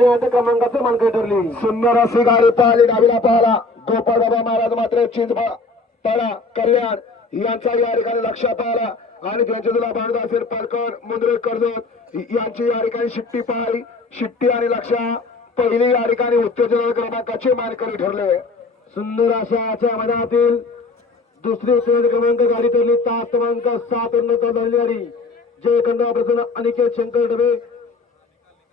उत्तरार्ध क्रमांकाचे मानकरी ठरली. सुंदर अशी गाडी पाहिली डावीला पाहिला गोपाळ बाबा महाराज मात्र चिंचबा पाला कल्याण यांचा या ठिकाणी लक्षात आला आणि त्यांच्या तुला बांधला असेल पालकर मुंद्रे कर्जत यांची या ठिकाणी शिट्टी पाहिली. शिट्टी आणि लक्षा पहिली या ठिकाणी उत्तेजन क्रमांकाचे मानकरी ठरले. सुंदर अशा मैदानातील दुसरी उत्तरार्ध क्रमांक गाडी ठरली. तास क्रमांक 7 उन्नत गाडी जय खंडा प्रसन्न अनिकेत शंकर डबे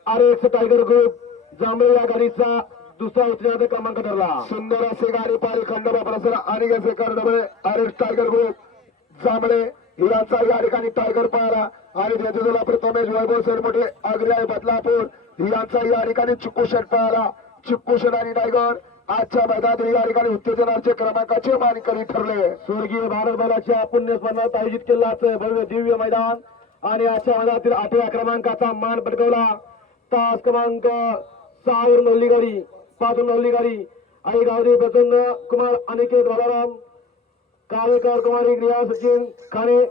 RX टायगर ग्रुप जांभळे या गाडीचा दुसरा उत्तरार्ध क्रमांक ठरला. सुंदर अशी गाडी पाहिली खंडोबा प्रसन्न अनिकेत शंकर डबे RX टायगर ग्रुप जांभळे यांचा या ठिकाणी टायगर पाहिला आणि त्यांच्या तुला प्रथमेश वैभव सरमोठे आग्र्याय बदलापूर यांचा या ठिकाणी चिक्कू शेट पाहिला. चिक्कू शेट आणि टायगर आजच्या मैदानात या ठिकाणी उत्तेजनाचे क्रमांकाचे मानकरी ठरले. स्वर्गीय भारत बलाच्या पुण्यस्मरणात आयोजित केलेलं भव्य दिव्य मैदान आणि आजच्या मैदानातील 8व्या क्रमांकाचा मान पटकावला. तास क्रमांक 6 वर नवली गाडी 5 नवली गाडी आई गावरी प्रसन्न कुमार अनिकेत बालाराम कावेकर कुमारी क्रिया सचिन खाणे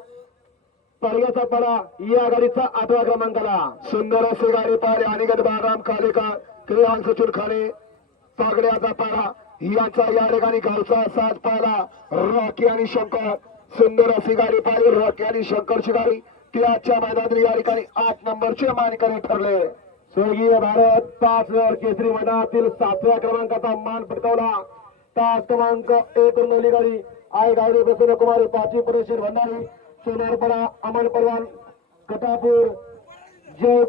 पाडग्याचा पाडा या गाडीचा 8व्या क्रमांकाला. सुंदर अशी गाडी पाहिली अनिकेत बाळराम कालेकर क्रियान सचिन खाणे पागड्याचा पाडा यांचा या ठिकाणी गावचा साथ पाहिला. रॉकी आणि शंकर सुंदर अशी गाडी पाहिली रॉकी आणि शंकरची गाडी ती आजच्या मैदानात या ठिकाणी 8 नंबरचे मानकरी ठरले. स्वर्गीय भारत 5 वर केसरी मैदानातील 7व्या क्रमांकाचा मान पटकावला. तास क्रमांक 1 वर नवली गाडी आई गावडी प्रसन्न कुमारी पाची परेश्वर भंडारी सोनारपाडा अमन परवान कटापूर जय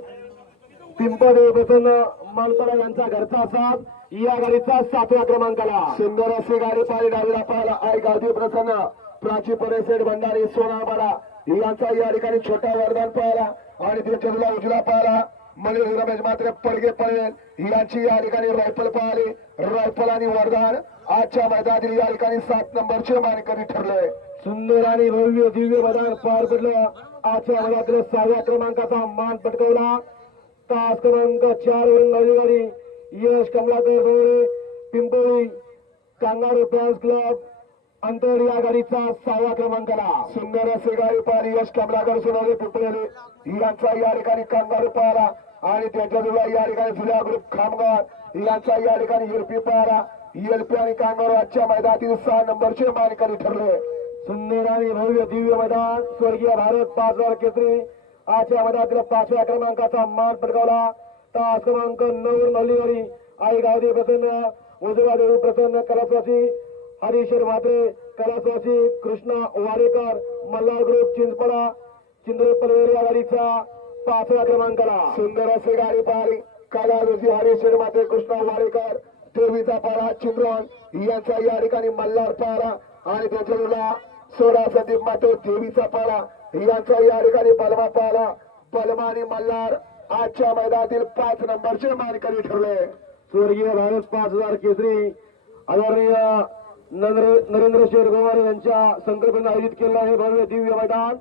पिंपळे प्रसन्न मानपाडा यांचा घरचा साथ या गाडीचा 7व्या क्रमांकाला. सुंदर अशी गाडी पाहिली डावीला पाहिला आई गावडी प्रसन्न प्राची परेश्वर भंडारी सोनारपाडा यांचा या ठिकाणी छोटा वरदान पाहिला आणि त्यांच्या तुला उजला पाहिला मनीष रमेश मात्र पडगे पडेल यांची या ठिकाणी रायफल पाहिली. रायफल आणि वरदान आजच्या मैदानातील या ठिकाणी 7 नंबरचे मानकरी ठरले. सुंदर आणि भव्य दिव्य मैदान पार पडलं. आजच्या मैदानातील 6व्या क्रमांकाचा मान पटकावला. तास क्रमांक 4 वरून नवली गाडी यश कमलाकर गवळे पिंपळी कांगारू फॅन्स क्लब अंतर या गाडीचा 6व्या क्रमांकाला. सुंदर अशी गाडी पाहिली यश कमलाकर सोनाले पिंपळेले यांचा या ठिकाणी कांगारू पाहिला आणि त्याच्या जुळा या ठिकाणी जुल्या ग्रुप खामगार यांचा या ठिकाणी एलपी पाहिला. एलपी आणि कांगारू आजच्या मैदानातील 6 नंबरचे मानकरी ठरले. सुंदर आणि भव्य दिव्य मैदान स्वर्गीय भारत 5 वर केसरी आजच्या मैदानातील 5व्या क्रमांकाचा मान पटकावला. तास क्रमांक 9 वर नवली गाडी आई गावडी प्रसन्न उजवा देवी प्रसन्न कलासवासी हरीश्वर म्हात्रे कलासवासी कृष्णा वाडेकर मल्हार ग्रुप चिंचपडा चिंद्रे पलवेर या गाडीचा 5व्या क्रमांकाला. सुंदर अशी गाडी पाहिली काला रोजी हरीश्वर माते कृष्णा वाडेकर देवीचा पारा चिंद्रन यांचा या ठिकाणी मल्हार पारा आणि त्याच्या सोडा संदीप माते देवीचा पारा यांचा या ठिकाणी बलमा पारा बलमा आणि मल्हार आजच्या मैदानातील 5 नंबरचे मानकरी ठरले. स्वर्गीय भारत 5000 केसरी आदरणीय नरेंद्र शेठ गोवारे यांच्या संकल्पनेने आयोजित केलेलं हे भव्य दिव्य मैदान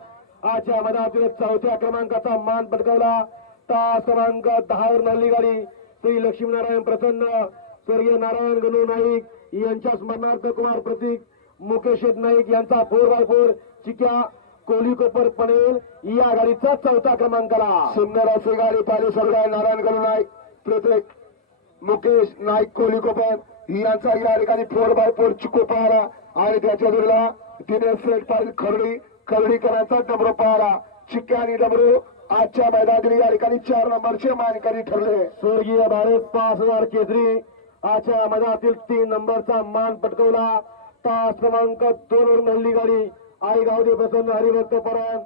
आजच्या मैदानातील 4थ्या क्रमांकाचा मान पटकावला. तास क्रमांक 10 वर नवली गाडी श्री लक्ष्मीनारायण प्रसन्न स्वर्गीय नारायण गणू नाईक यांच्या स्मरणार्थ कुमार प्रतीक मुकेश नाईक यांचा 4x4 चिक्या कोली कोपर पडेल या गाडीचा 4थ्या क्रमांकाला. सुंदर अशी गाडी पाहिली स्वर्गीय नारायण गणू नाईक प्रतीक मुकेश नाईक कोली कोपर यांचा या ठिकाणी 4x4 चिक्कू पाहिला आणि त्याच्या जुळला दिनेश सेठ पाटील खरडी करायचा डबरो पाहिला. चिक्क्या आणि डबरो आजच्या मैदानातील या ठिकाणी 4 नंबरचे मानकरी ठरले. स्वर्गीय भारत 5000 केसरी आजच्या मैदानातील 3 नंबरचा मान पटकावला. तास क्रमांक 2 वर नवली गाडी आई गावडी प्रसन्न हरिभक्त परायण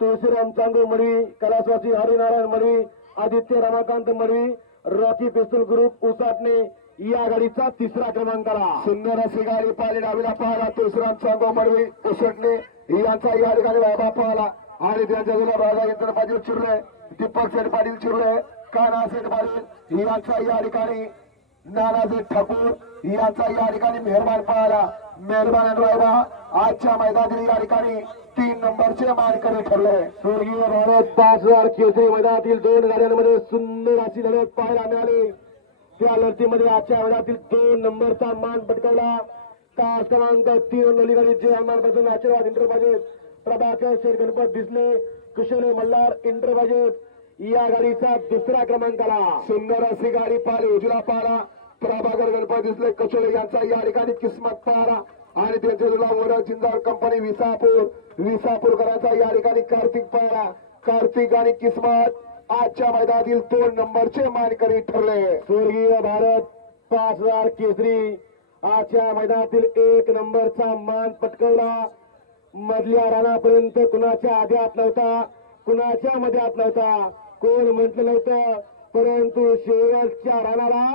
तुळशीराम चांगू मडवी कलासवासी हरिनारायण मडवी आदित्य रमाकांत मडवी रॉकी पिस्तूल ग्रुप उसाटणे या गाडीचा 3रा क्रमांकाला. सुंदर अशी गाडी पाहिली डावीला पाहिला तुळशीराम चांगू मडवी उसटणे यांचा या ठिकाणी बाबा पाहिला आणि त्यांच्या जुला बाबा इंद्र पाटील चिरले दीपक सेठ पाटील चिरले काना सेठ पाटील यांचा या ठिकाणी नानासेठ ठाकूर यांचा या ठिकाणी मेहरबान पाहिला. मेहरबान रायबा आजच्या मैदानातील या ठिकाणी 3 नंबरचे मानकरी ठरले. स्वर्गीय भारत 5000 केसरी मैदानातील 2 गाड्यांमध्ये सुंदर अशी लढत पाहायला मिळाली. त्या लढतीमध्ये आजच्या मैदानातील 2 नंबरचा मान पटकावला. तास क्रमांक 3 नवली गाडी जे हनुमानपासून आशीर्वाद इंटरप्राइजेस प्रभाकर शेठ गणपत दिसले कुशले मल्हार इंटरप्राइजेस या गाडीचा दुसऱ्या क्रमांकाला. सुंदर अशी गाडी पाहिली उजला पारा प्रभाकर गणपती दिसले कचोले यांचा या ठिकाणी किस्मत पारा आणि त्यांच्या जुला मोर जिंदाल कंपनी विसापूरकरांचा या ठिकाणी कार्तिक पारा. कार्तिक आणि किस्मत आजच्या मैदानातील 2 नंबरचे मानकरी ठरले. स्वर्गीय भारत 5000 केसरी आजच्या मैदानातील 1 नंबरचा मान पटकवला. मधल्या रानापर्यंत कुणाच्या आध्यात नव्हता, कुणाच्या मध्यात नव्हता, कोण म्हटलं नव्हतं, परंतु शेवटच्या रानाला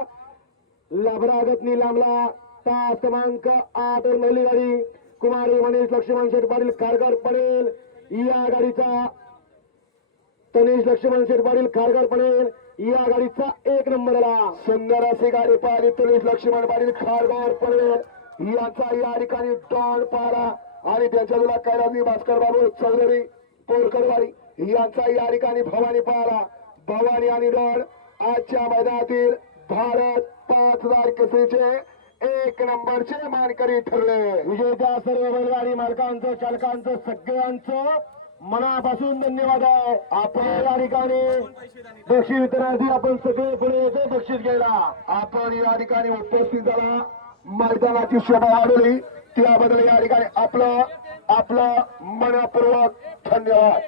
लाभरागतनी लांबला. तास क्रमांक 8 वर नवली गाडी कुमारी मनीष लक्ष्मण शेठ पाटील खारघर पडेल. या गाडीचा तनीश लक्ष्मण शेठ पाटील खारघर पडेल. या गाडीचा 1 नंबरला. सुंदर अशी गाडी पाहिली तनीश लक्ष्मण पाटील खारगावर पडेल यांचा या ठिकाणी डॉन पारा आणि त्यांच्या तुला कैलासी भास्कर बाबू चौधरी पोरकरवाडी यांचा या ठिकाणी भवानी पारा. भवानी आणि डॉन आजच्या मैदानातील भारत 5000 केसरीचे 1 नंबरचे मानकरी ठरले. विजेत्या सर्व बैलगाडी मालकांचं चालकांचं सगळ्यांचं मनापासून धन्यवाद आहे. आपण या ठिकाणी बक्षीस वितरणासाठी आपण सगळे पुढे येतो बक्षीस घ्यायला. आपण या ठिकाणी उपस्थित झाला मैदानाची शोभा वाढवली त्याबद्दल या ठिकाणी आपलं मनपूर्वक धन्यवाद.